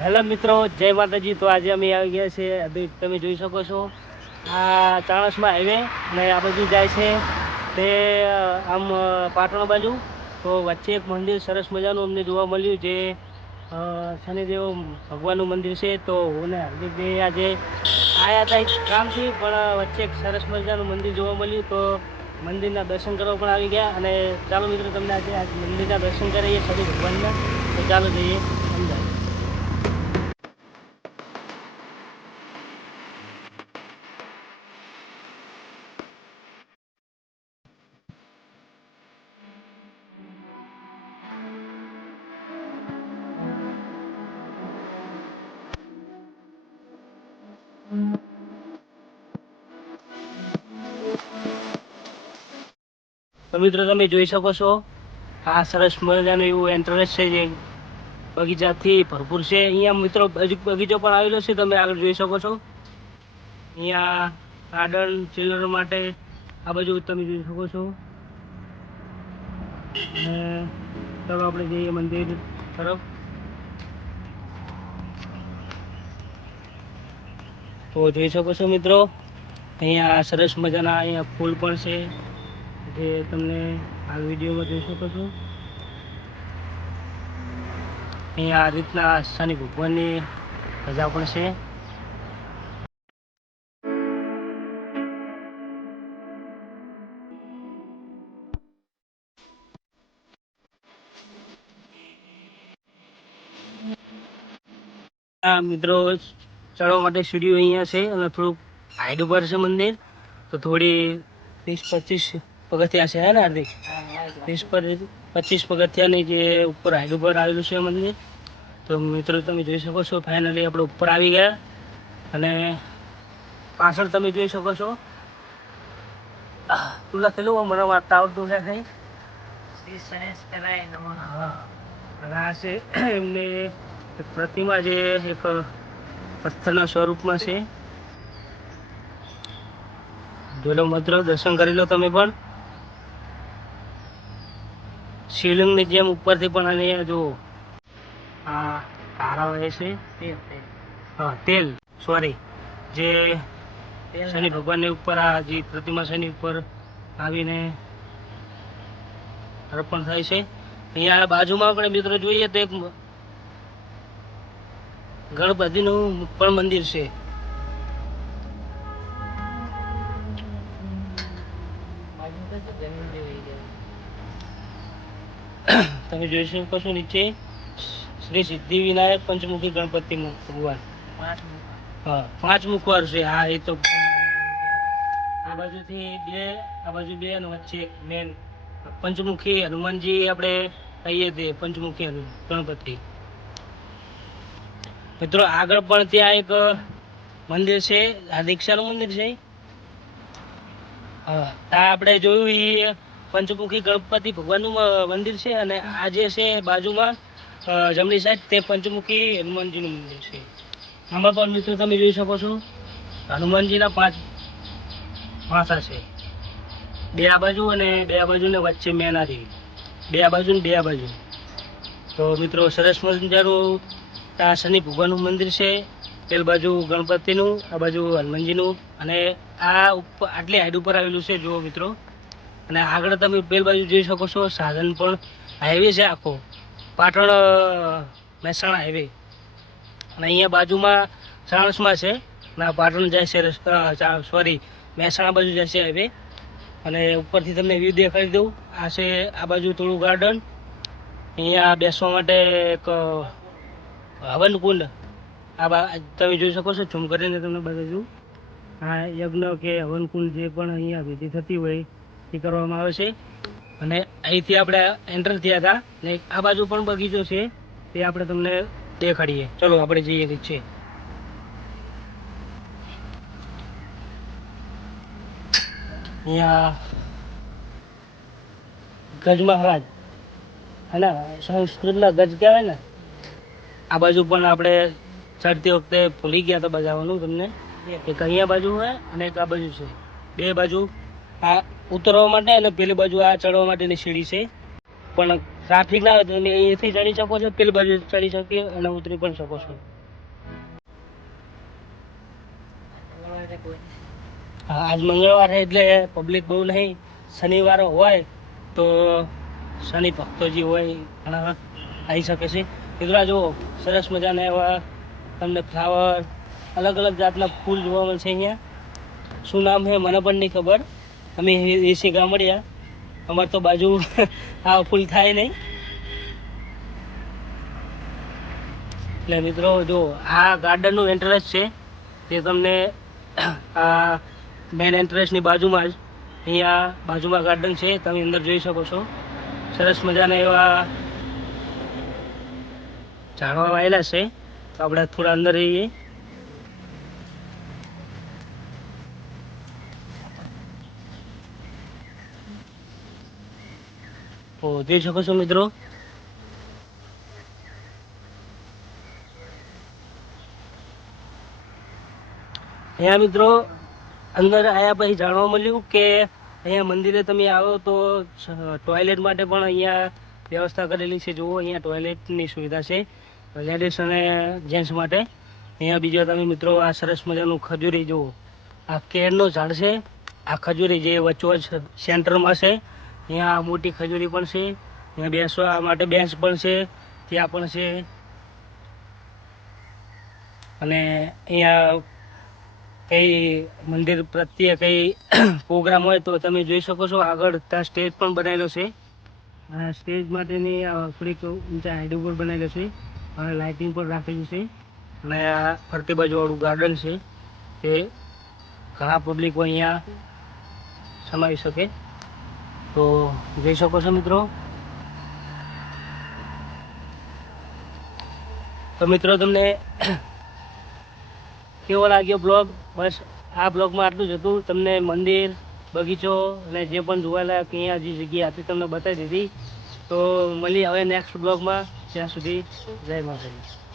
Hello મિત્રો, જય માતાજી। તો આજે અમે આવી ગયા છે, તમે જોઈ શકો છો આ ચાણસમાં હાઈવે ને આ બાજુ જાય છે તે આમ પાટણ બાજુ। તો વચ્ચે એક મંદિર સરસ મજાનું અમને જોવા મળ્યું, જે શનિદેવ ભગવાનનું મંદિર છે। તો હું ને હાર્દિકભાઈ આજે આવ્યા હતા એક કામથી, પણ વચ્ચે એક સરસ મજાનું મંદિર જોવા મળ્યું, તો મંદિરના દર્શન કરવા પણ આવી ગયા। અને ચાલો મિત્રો, તમને આજે મંદિરના દર્શન કરીએ શનિ ભગવાનના। તો ચાલો જઈએ અંદર। તો મિત્રો, તમે જોઈ શકો છો આ સરસ મજાનું એવું એન્ટ્રન્સ છે, જે બગીચાથી ભરપૂર છે। અહીંયા મિત્રો બગીચો પણ આવેલો છે, તમે આગળ જોઈ શકો છો। અહીંયા ગાર્ડન ચિલ્ડ્રન માટે આ બાજુ તમે જોઈ શકો છો। અને ચાલો આપણે જઈએ મંદિર તરફ। તો જોઈ શકો છો મિત્રો, અહીંયા સરસ મજાના અહીંયા ફૂલ પણ છે, જે તમને આ વિડીયોમાં જોઈ શકો છો। અહીંયા આ રીતના શનિ ભગવાનની રજા પણ છે। આ મિત્રો ચડવા માટે સીડીઓ અહીંયા છે, અને થોડુંક હાઈટ ઉપર છે મંદિર, તો થોડી 30-25 પગથિયા છે ને હાર્દિક? 30-25 પગથિયાની જે ઉપર હાઈટ ઉપર આવેલું છે મંદિર। તો મિત્રો તમે જોઈ શકો છો, ફાઇનલી આપણે ઉપર આવી ગયા। અને પાછળ તમે જોઈ શકો છો તું લખેલું, મને વાંચતા આવડતું છે કંઈ। અને આ છે એમને એક પ્રતિમા, જે એક પથ્થરના સ્વરૂપમાં છે। જોઈ લો મિત્રો, દર્શન કરી લો તમે પણ। શિવલિંગની જેમ ઉપરથી પણ અને જો આ તારા વહે છે, હા તેલ, સોરી, જે શનિ ભગવાનની ઉપર આ જે પ્રતિમા શનિ ઉપર આવીને અર્પણ થાય છે। અહીંયા બાજુમાં આપણે મિત્રો જોઈએ તો એક ગણપતિનું પણ મંદિર છે। તમે જોઈ શકો છો નીચે શ્રી સિદ્ધિ વિનાયક પંચમુખી ગણપતિ ભગવાન, હા 5 મુખવાર છે। હા, એ તો આ બાજુથી 2, આ બાજુ 2 અને વચ્ચે એક મેન પંચમુખી હનુમાનજી આપણે કહીએ તે પંચમુખી ગણપતિ। મિત્રો આગળ પણ ત્યાં એક મંદિર છે, આ દીક્ષાનું મંદિર છે। હા, આ આપણે જોયું એ પંચમુખી ગણપતિ ભગવાનનું મંદિર છે, અને આ જે છે બાજુમાં જમણી સાઈડ તે પંચમુખી હનુમાનજીનું મંદિર છે। આમાં પણ મિત્રો તમે જોઈ શકો છો હનુમાનજીના 5 માથા છે, 2 આ બાજુ અને 2 આ બાજુ, ને વચ્ચે મેનારી 2 આ બાજુ ને 2 આ બાજુ। તો મિત્રો સરસ મજાનું આ શનિ ભગવાનનું મંદિર છે, પેલી બાજુ ગણપતિનું, આ બાજુ હનુમાનજીનું, અને આ ઉપર આટલી હાઈટ ઉપર આવેલું છે જુઓ મિત્રો। અને આગળ તમે પેલી બાજુ જોઈ શકો છો સાધન પણ હાઈવે છે, આખો પાટણ મહેસાણા હાઈવે। અને અહીંયા બાજુમાં ચાણસમાં છે, અને પાટણ જાય છે રસ્તા, સોરી મહેસાણા બાજુ જાય છે હાઈવે। અને ઉપરથી તમને વ્યૂ દેખાડી દઉં, આ છે આ બાજુ થોડું ગાર્ડન, અહીંયા બેસવા માટે એક હવન કુંડ, આ તમે જોઈ શકો છો, ઝૂમ કરીને તમને બતાવ્યું। આ યજ્ઞ કે હવન કુંડ જે પણ અહીંયા વિધિ થતી હોય એ કરવામાં આવે છે। અને અહીંથી આપણે એન્ટર થયા હતા, ને આ બાજુ પણ બગીચો છે, તે આપણે તમને દેખાડીએ। ચલો આપણે જઈએ નીચે। અહીંયા ગજ મહારાજ, હે સંસ્કૃતના ગજ કહેવાય ને, આ બાજુ પણ આપણે ચડતી વખતે ભૂલી ગયા હતા બજાવવાનું તમને। એક અહીંયા બાજુ છે અને એક આ બાજુ છે, 2 બાજુ આ ઉતરવા માટે, અને પેલી બાજુ આ ચડવા માટેની સીડી છે। પણ ટ્રાફિક ના હોય તો તમે અહીંથી ચડી શકો છો, પેલી બાજુ ચડી શકીએ અને ઉતરી પણ શકો છો. હા, આજ મંગળવાર છે એટલે પબ્લિક બહુ નહીં. શનિવાર હોય તો શનિ ભક્તો જે હોય ઘણા આવી શકે છે. મિત્રો આ જુઓ, સરસ મજાના એવા તમને ફ્લાવર, અલગ અલગ જાતના ફૂલ જોવા મળશે અહીંયા. શું નામ છે મને પણ નહીં ખબર. અમે એસી ગામડિયા, અમારે તો બાજુ આ ફૂલ થાય નહીં. એટલે મિત્રો જો આ ગાર્ડનનું એન્ટ્રન્સ છે, તે તમને આ મેન એન્ટ્રન્સની બાજુમાં જ અહીંયા બાજુમાં ગાર્ડન છે, તમે અંદર જોઈ શકો છો. સરસ મજાના એવા ઝાડવા વાયેલા છે. તો આપણે થોડા અંદર રહીએ. તો જોઈ શકો છો મિત્રો. અહીંયા મિત્રો અંદર આવ્યા પછી જાણવા મળ્યું કે અહીંયા મંદિરે તમે આવો તો ટોયલેટ માટે પણ અહીંયા વ્યવસ્થા કરેલી છે. જુઓ, અહીંયા ટોયલેટની સુવિધા છે લેડીઝ અને જેન્ટ્સ માટે. અહીંયા બીજા તમે મિત્રો આ સરસ મજાનું ખજૂરી જુઓ, આ કેળનો ઝાડ છે. આ ખજૂરી જે વચ્ચોવચ્ચ સેન્ટરમાં છે, અહીંયા મોટી ખજૂરી પણ છે. અહીંયા બેસવા માટે બેન્ચ પણ છે, ત્યાં પણ છે. અને અહીંયા કઈ મંદિર પ્રત્યે કઈ પ્રોગ્રામ હોય તો તમે જોઈ શકો છો. આગળ ત્યાં સ્ટેજ પણ બનાવેલો છે. આ સ્ટેજ માટેની થોડીક ઊંચા હાઈટ ઉપર બનાવેલો છે. અને લાઇટિંગ પણ રાખેલું છે. અને આ ફરતી બાજુવાળું ગાર્ડન છે, તે ઘણા પબ્લિકો અહીંયા સમાવી શકે. તો જોઈ શકો છો મિત્રો. તો મિત્રો તમને કેવો લાગ્યો બ્લોગ? બસ આ બ્લોગમાં આટલું જ હતું. તમને મંદિર, બગીચો અને જે પણ જોવાયેલા અહીંયા જે જગ્યા હતી તમને બતાવી દીધી. તો મળીએ હવે નેક્સ્ટ બ્લોગમાં. ત્યાં સુધી જય માતાજી.